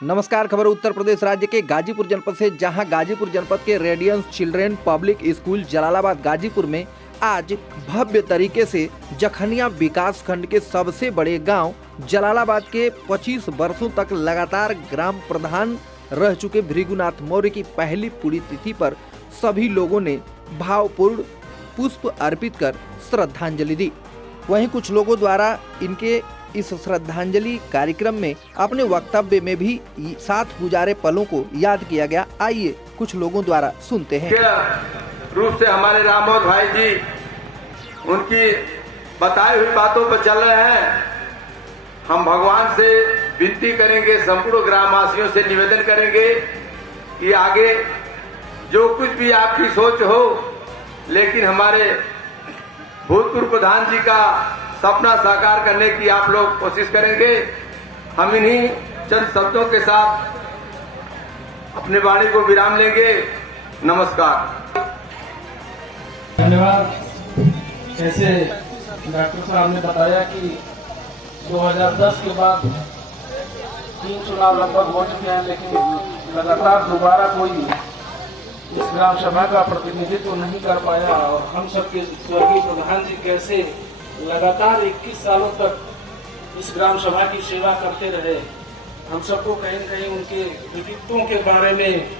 नमस्कार। खबर उत्तर प्रदेश राज्य के गाजीपुर जनपद से, जहां गाजीपुर जनपद के radiance children public school Jalalabad Ghazipur में आज भव्य तरीके से जखनिया विकास खंड के सबसे बड़े गांव जलालाबाद के 25 वर्षों तक लगातार ग्राम प्रधान रह चुके भृगुनाथ मौर्य की पहली पुण्यतिथि पर सभी लोगों ने भावपूर्ण पुष्प अर्पित कर श्रद्धांजलि दी। वहीं कुछ लोगों द्वारा इनके इस श्रद्धांजलि कार्यक्रम में अपने वक्तव्य में भी साथ गुजारे पलों को याद किया गया। आइए कुछ लोगों द्वारा सुनते हैं। रूप से हमारे रामोद भाई जी उनकी बताई हुई बातों पर चल रहे हैं। हम भगवान से विनती करेंगे, संपूर्ण ग्रामवासियों से निवेदन करेंगे कि आगे जो कुछ भी आपकी सोच हो, लेकिन हमारे भूतपूर्व प्रधान जी का सपना साकार करने की आप लोग कोशिश करेंगे। हम इन्हीं चंद शब्दों के साथ अपने वाणी को विराम लेंगे। नमस्कार। धन्यवाद। जैसे डॉक्टर साहब ने बताया कि 2010 के बाद 3 चुनाव लगभग हो चुके हैं, लेकिन लगातार दोबारा कोई इस ग्राम सभा का प्रतिनिधित्व नहीं कर पाया। और हम सबके स्वर्गीय प्रधान जी कैसे लगातार 21 सालों तक इस ग्राम सभा की सेवा करते रहे, हम सबको कहीं न कहीं उनके व्यक्तित्वों के बारे में,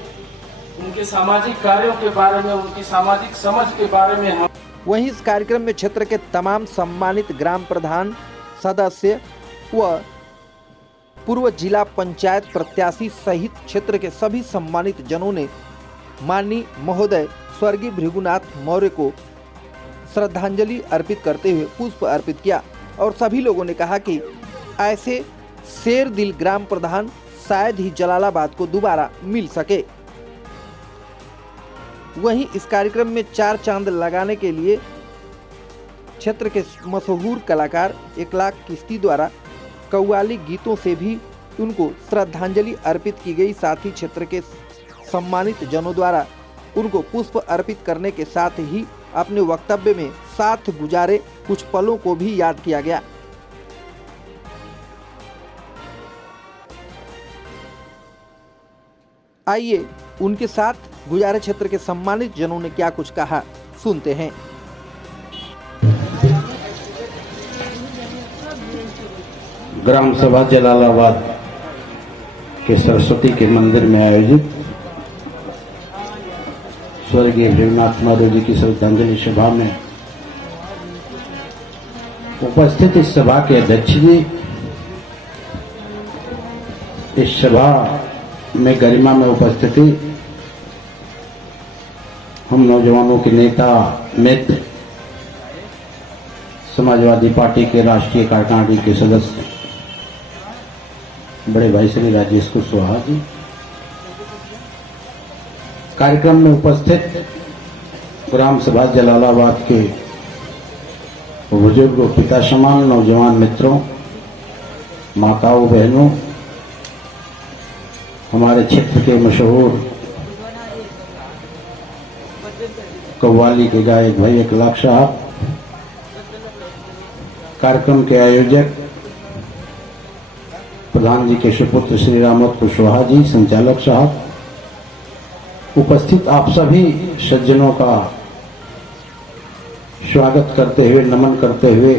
उनके सामाजिक कार्यों के बारे में, उनकी सामाजिक समझ के बारे में हम। वहीं इस कार्यक्रम में क्षेत्र के तमाम सम्मानित ग्राम प्रधान, सदस्य व पूर्व जिला पंचायत प्रत्याशी सहित क्षेत्र के सभी सम्मानित जनों ने माननीय महोदय स्वर्गीय भृगुनाथ मौर्य को श्रद्धांजलि अर्पित करते हुए पुष्प अर्पित किया। और सभी लोगों ने कहा कि ऐसे शेर दिल ग्राम प्रधान शायद ही जलालाबाद को दोबारा मिल सके। वहीं इस कार्यक्रम में 4 चांद लगाने के लिए क्षेत्र के मशहूर कलाकार 1 लाख किश्ती द्वारा कव्वाली गीतों से भी उनको श्रद्धांजलि अर्पित की गई। साथ ही क्षेत्र के सम्मानित जनों द्वारा उनको पुष्प अर्पित करने के साथ ही अपने वक्तव्य में साथ गुजारे कुछ पलों को भी याद किया गया। आइए उनके साथ गुजारे क्षेत्र के सम्मानित जनों ने क्या कुछ कहा, सुनते हैं। ग्राम सभा जलालाबाद के सरस्वती के मंदिर में आयोजित स्वर्गीय भृगुनाथ मौर्य जी की श्रद्धांजलि सभा में उपस्थित इस सभा के अध्यक्ष जी, इस सभा में गरिमा में उपस्थिति हम नौजवानों के नेता, मित्र, समाजवादी पार्टी के राष्ट्रीय कार्यकारिणी के सदस्य बड़े भाई श्री राजेश कुशवाहा जी, कार्यक्रम में उपस्थित ग्राम सभा जलालाबाद के बुजुर्ग पिता समान नौजवान मित्रों, माताओं, बहनों, हमारे क्षेत्र के मशहूर कव्वाली के गायक भाई 1 लाख साहब, कार्यक्रम के आयोजक प्रधान जी के सुपुत्र श्री रामोद कुशवाहा जी, संचालक साहब, उपस्थित आप सभी सज्जनों का स्वागत करते हुए, नमन करते हुए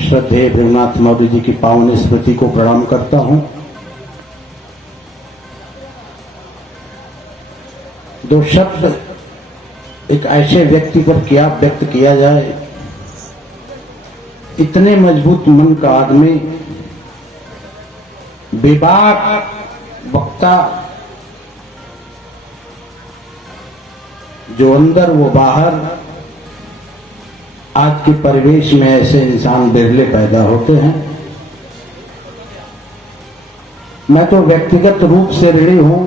श्रद्धेय भृगुनाथ मौर्य जी की पावन स्मृति को प्रणाम करता हूं। 2 शब्द एक ऐसे व्यक्ति पर क्या व्यक्त किया जाए, इतने मजबूत मन का आदमी, बेबाक वक्ता, जो अंदर वो बाहर। आज के परिवेश में ऐसे इंसान बिरले पैदा होते हैं। मैं तो व्यक्तिगत रूप से ऋणी हूं।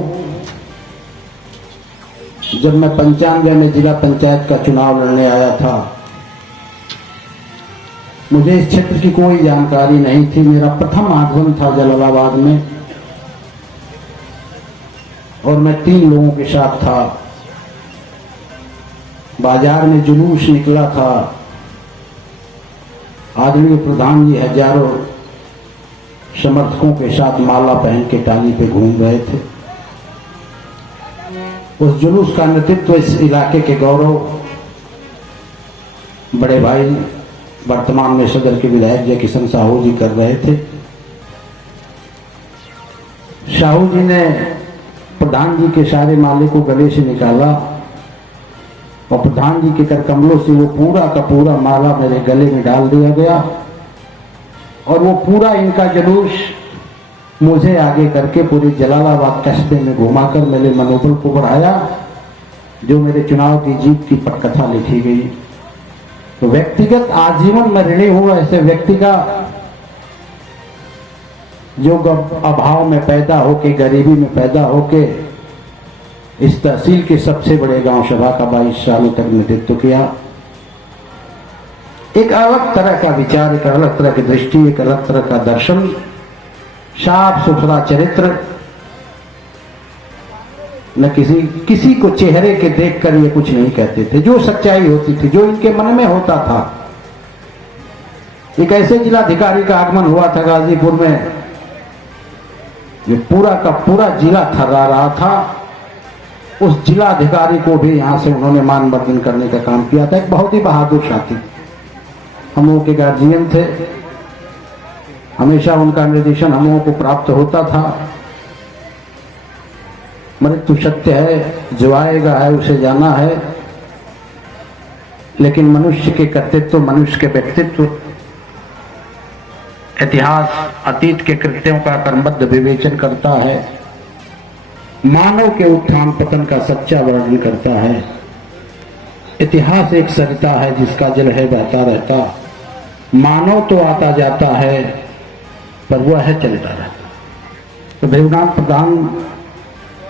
जब मैं 95 में जिला पंचायत का चुनाव लड़ने आया था, मुझे इस क्षेत्र की कोई जानकारी नहीं थी। मेरा प्रथम आगमन था जलालाबाद में और मैं 3 लोगों के साथ था। बाजार में जुलूस निकला था। आदरणीय प्रधान जी हजारों समर्थकों के साथ माला पहन के टाली पे घूम रहे थे। उस जुलूस का नेतृत्व इस इलाके के गौरव बड़े भाई वर्तमान में सदर के विधायक जय किशन साहू जी कर रहे थे। साहू जी ने प्रधान जी के सारे माले को गले से निकाला और प्रधान जी के कर कमलों से वो पूरा का पूरा माला मेरे गले में डाल दिया गया और वो पूरा इनका जुलूस मुझे आगे करके पूरे जलालाबाद कस्बे में घुमाकर मेरे मनोबल को बढ़ाया, जो मेरे चुनाव की जीत की पटकथा लिखी गई। तो व्यक्तिगत आजीवन में ऋणी हुआ ऐसे व्यक्ति का जो अभाव में पैदा होके, गरीबी में पैदा होके इस तहसील के सबसे बड़े गांव सभा का 22 सालों तक नेतृत्व किया। एक अलग तरह का विचार, एक अलग तरह की दृष्टि, एक अलग तरह का दर्शन, साफ सुथरा चरित्र, न किसी को चेहरे के देखकर ये कुछ नहीं कहते थे। जो सच्चाई होती थी, जो इनके मन में होता था। एक ऐसे जिलाधिकारी का आगमन हुआ था गाजीपुर में, जो पूरा का पूरा जिला थर्रा रहा था। उस जिलाधिकारी को भी यहां से उन्होंने मानवर्धन करने का काम किया था। एक बहुत ही बहादुर साथी, हम लोगों के गार्जियन थे, हमेशा उनका निर्देशन हम लोगों को प्राप्त होता था। मृत्यु सत्य है, जो आएगा है उसे जाना है, लेकिन मनुष्य के कर्तृत्व, मनुष्य के व्यक्तित्व, इतिहास अतीत के कृत्यों का क्रमबद्ध विवेचन करता है, मानव के उत्थान पतन का सच्चा वर्णन करता है। इतिहास एक सरिता है जिसका जल है बहता रहता, मानव तो आता जाता है पर वह है चलता रहता। तो देवनाथ प्रधान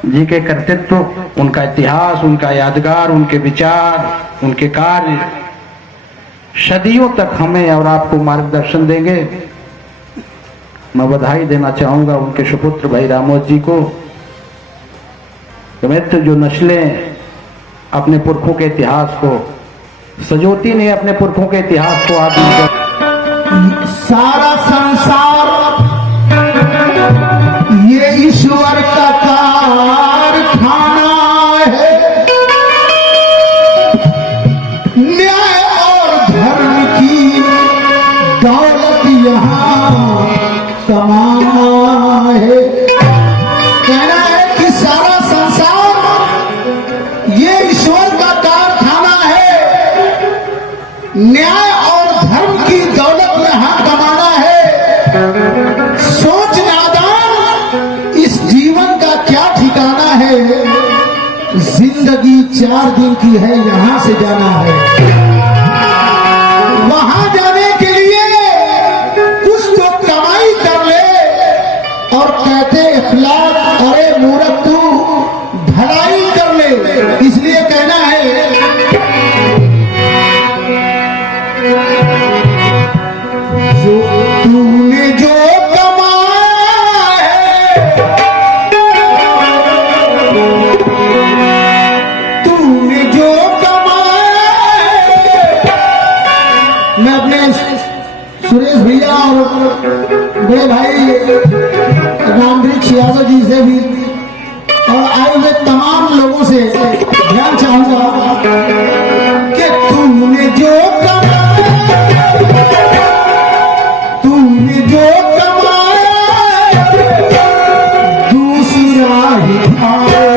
जी के कर्तृत्व, उनका इतिहास, उनका यादगार, उनके विचार, उनके कार्य सदियों तक हमें और आपको मार्गदर्शन देंगे। मैं बधाई देना चाहूंगा उनके सुपुत्र भाई रामोद जी को। मित्र, जो नस्लें अपने पुरखों के इतिहास को सजोती नहीं, अपने पुरखों के इतिहास को आदि सारा संसार ये ईश्वर का कारखाना है, न्याय और धर्म की दौलत यहाँ कमाना है। कहना है कि सारा संसार ये ईश्वर का कारखाना है, न्याय और धर्म की दौलत यहाँ कमाना है। सोच नादान, इस जीवन का क्या ठिकाना है, जिंदगी 4 दिन की है, यहां से जाना है। वहां जाने के लिए कुछ तो कमाई कर ले, और कहते इखलाक, अरे मूर्ख तू भलाई कर ले। इसलिए कहना है जो तूने जो कमाया है, तूने जो कमाया है। मैं अपने सुरेश भैया और बड़े भाई रामवृक्ष यादव जी से भी और आए हुए तमाम लोगों से ध्यान चाहूंगा कि तूने जो कमाया, तूने जो कमाया दूसरा ही खाया।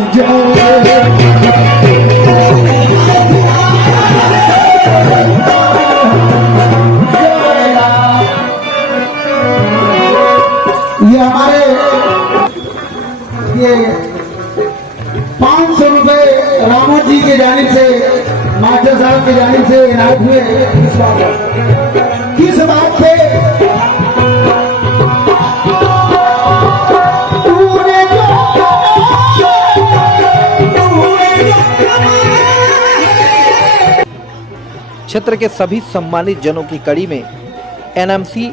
ये हमारे ये 500 रुपए रामो जी के जानिब से, मास्टर साहब की जानिब से इनायत हुए। किस बात पे? क्षेत्र के सभी सम्मानित जनों की कड़ी में एनएमसी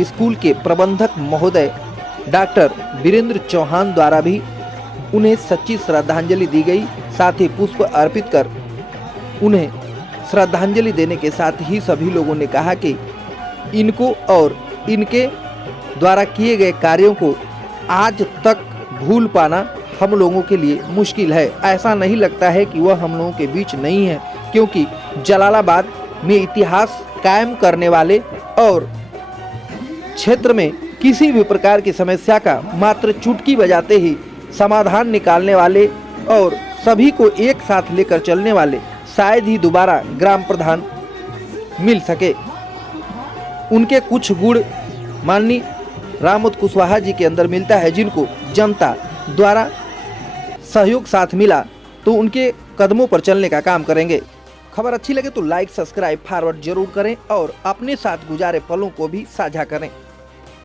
स्कूल के प्रबंधक महोदय डॉक्टर वीरेंद्र चौहान द्वारा भी उन्हें सच्ची श्रद्धांजलि दी गई। साथ ही पुष्प अर्पित कर उन्हें श्रद्धांजलि देने के साथ ही सभी लोगों ने कहा कि इनको और इनके द्वारा किए गए कार्यों को आज तक भूल पाना हम लोगों के लिए मुश्किल है। ऐसा नहीं लगता है कि वह हम लोगों के बीच नहीं है, क्योंकि जलालाबाद में इतिहास कायम करने वाले और क्षेत्र में किसी भी प्रकार की समस्या का मात्र चुटकी बजाते ही समाधान निकालने वाले और सभी को एक साथ लेकर चलने वाले शायद ही दोबारा ग्राम प्रधान मिल सके। उनके कुछ गुण माननीय रामोद कुशवाहा जी के अंदर मिलता है, जिनको जनता द्वारा सहयोग साथ मिला तो उनके कदमों पर चलने का काम करेंगे। खबर अच्छी लगे तो लाइक, सब्सक्राइब, फॉरवर्ड जरूर करें और अपने साथ गुजारे पलों को भी साझा करें।